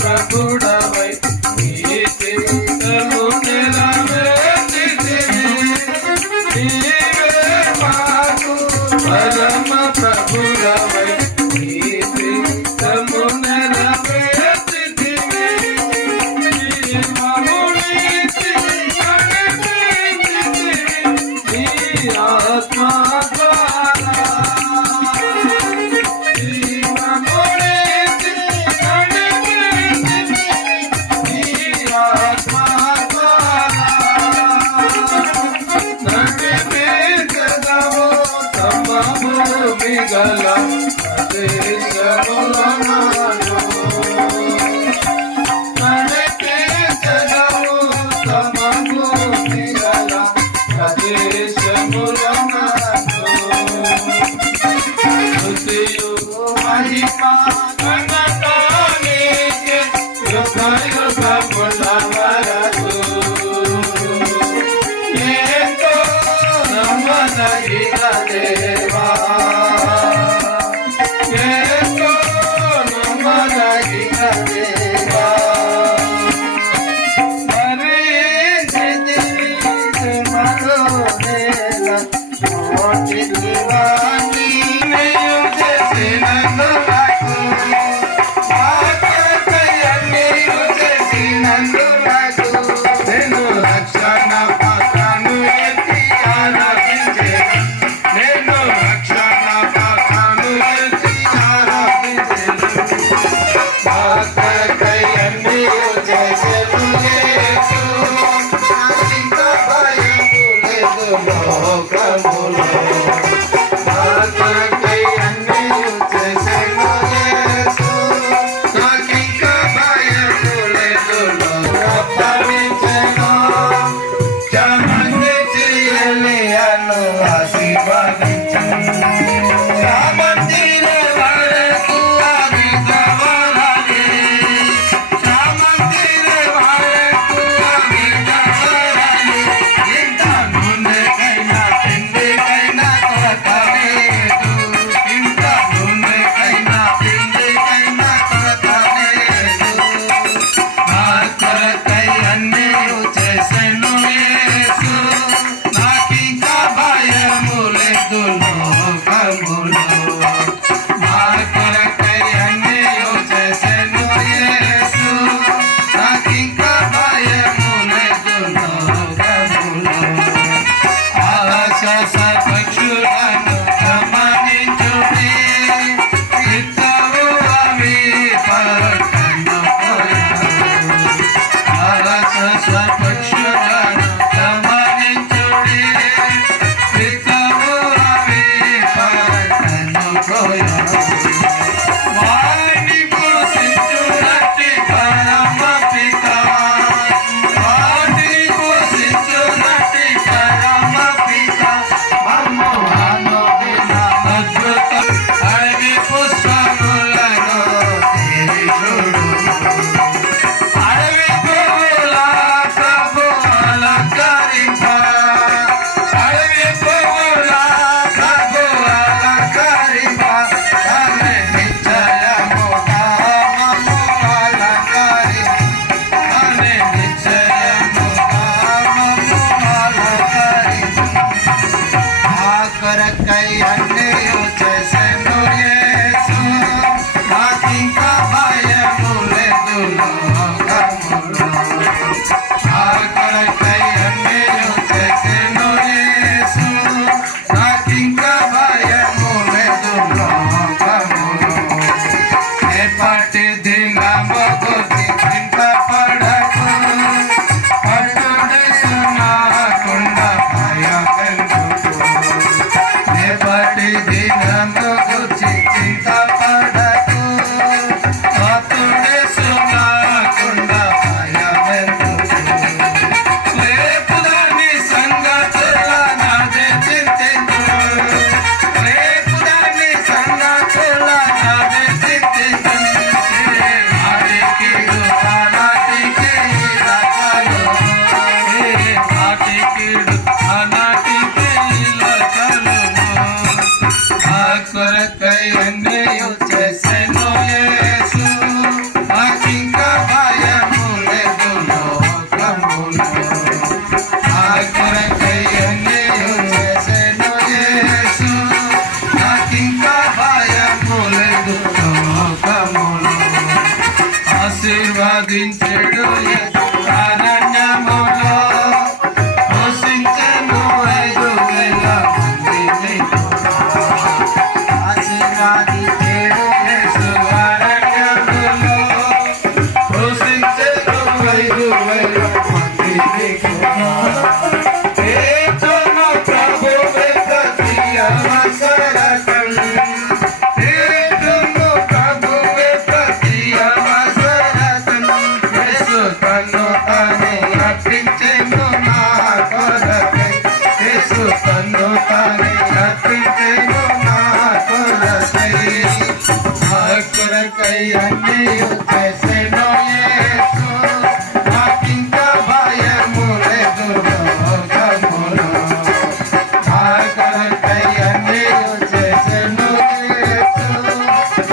ప్రభుడవై నీ చిత్తము నెరవేర్చితివి. నీవే మాకు పరమ ప్రభుడవై నీ చిత్తము నెరవేర్చితివి. నీ మమ్మునిచ్చి నడిపించితివి నీ ఆత్మ ద్వారా. గల దేశములనాను నడిపించెదవు సమభూమి గల దేశములనాను. స్తుతియు మహిమ ఘనత నీకే యుగ యుగముల వరకు. ఎంతో నమ్మదగిన దేవా, నేను కీడు అనాటికి ఇలకలును ఆ కొరకై అన్నయ్య చేసెను యేసు నాకింకా భయము లేదు లోకములో ఆ కొరకై అన్నయ్య చేసెను యేసు నాకింకా భయము లేదు లోకములో ఆశీర్వదించెడు యేసు అరణ్యములో పోషించెను 5,000 మందిని ఆశీర్వదించెడు యేసు అరణ్యములో పోషించెను 5,000 మందిని ఏచను ప్రభు ప్రతి అవసరకం ఏచను ప్రభు ప్రతి అవసరకం యేసు తన్ను తానే అర్పించెను నా కొరకై యేసు తన్ను తానే అర్పించెను నా కొరకై నా కొరకై అన్నయ్య చేసెను యేసు నాకింకా భయము లేదు లోకములో నా కొరకై అన్నయ్య చేసెను యేసు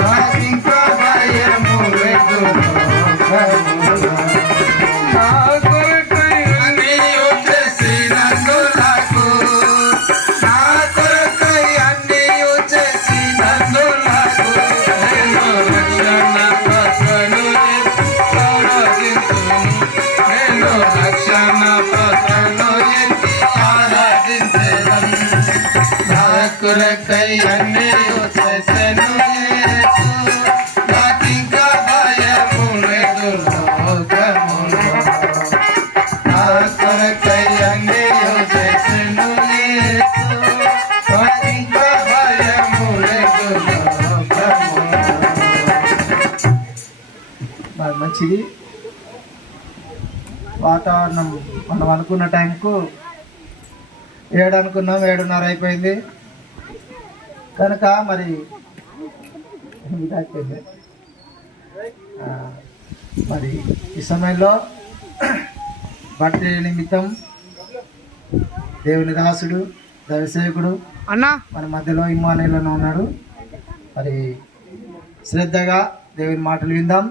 నాకింకా భయము లేదు లోకములో నా కొరకై అన్నయ్య చేసినందులకు నా కొరకై అన్నయ్య చేసినందులకు నేను రక్షణ పత్రను ఆరాధించును నేను రక్షణ పత్రను ఆరాధించెదను నా కొరకై అన్నయ్య చేసెను యేసు నాకింకా భయము లేదు లోకములో నా కొరకై అన్నయ్య చేసెను యేసు నాకింకా భయము లేదు లోకములో బాగా మంచిది. వాతావరణం మనం అనుకున్న టైంకు 7 అనుకున్నాం, 7:30 అయిపోయింది కనుక మరి ఇదైపోయింది. మరి ఈ సమయంలో బర్త్డే నిమిత్తం దేవుని దాసుడు దైవసేవకుడు అన్నా మన మధ్యలో ఇమ్మానుయేలులో ఉన్నాడు. మరి శ్రద్ధగా దేవుని మాటలు విందాం.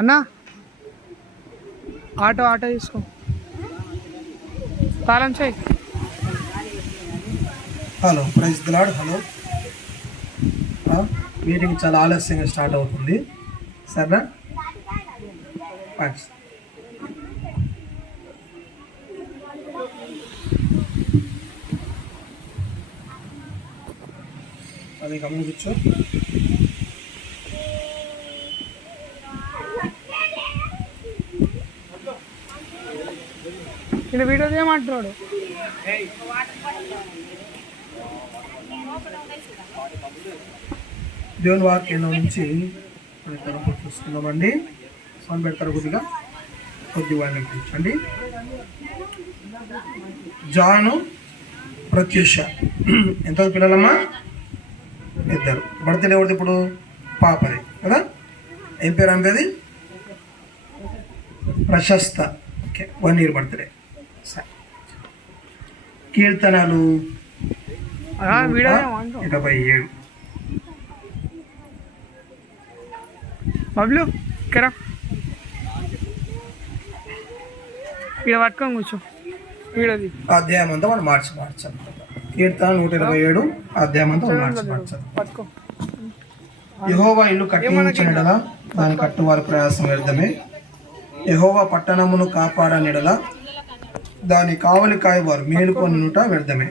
అన్నా ఆటో తీసుకో, తాళం చేయి. Hello, praise the lord. Hello, meeting చాలా ఆలస్యంగా స్టార్ట్ అవుతుంది. సరేనా? థ్యాంక్స్. అది గమనించు. ఇది వీడియో చేయమంటున్నాడు. దేవుని వాక్యం నుంచి మనం చూస్తున్నామండి. సౌండ్ పెడతారు కొద్ది వాళ్ళు వినిపించండి. జాను ప్రత్యూష ఎంత పిల్లలమ్మా? 2. బర్త్డే ఎవరిది ఇప్పుడు? పాపది కదా. ఏం పేరు అంతది? ప్రశస్త. Okay, 1 year birthday. కీర్తనలు 27. బబ్లు ఇక్కడ ఇక్కడ పట్టుకొని కూర్చో. వీడది అధ్యాయం అంతా మనం మార్చాలి. కీర్తన 127 అధ్యాయం అంతా మార్చాలి. పట్టుకో. యెహోవా ఇల్లు కట్టించినడలా దాని కట్టువారి ప్రయాసం వ్యర్థమే. యెహోవా పట్టణమును కాపాడనిడలా దాని కావలి కాయవారు మేలుకొనుట వ్యర్థమే.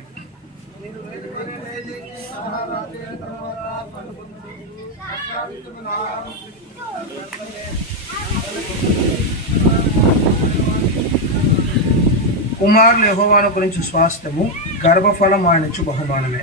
కుమారులు యెహోవాను గురించి స్వాస్థ్యము, గర్భఫలం ఆయన నుంచి బహుమానమే.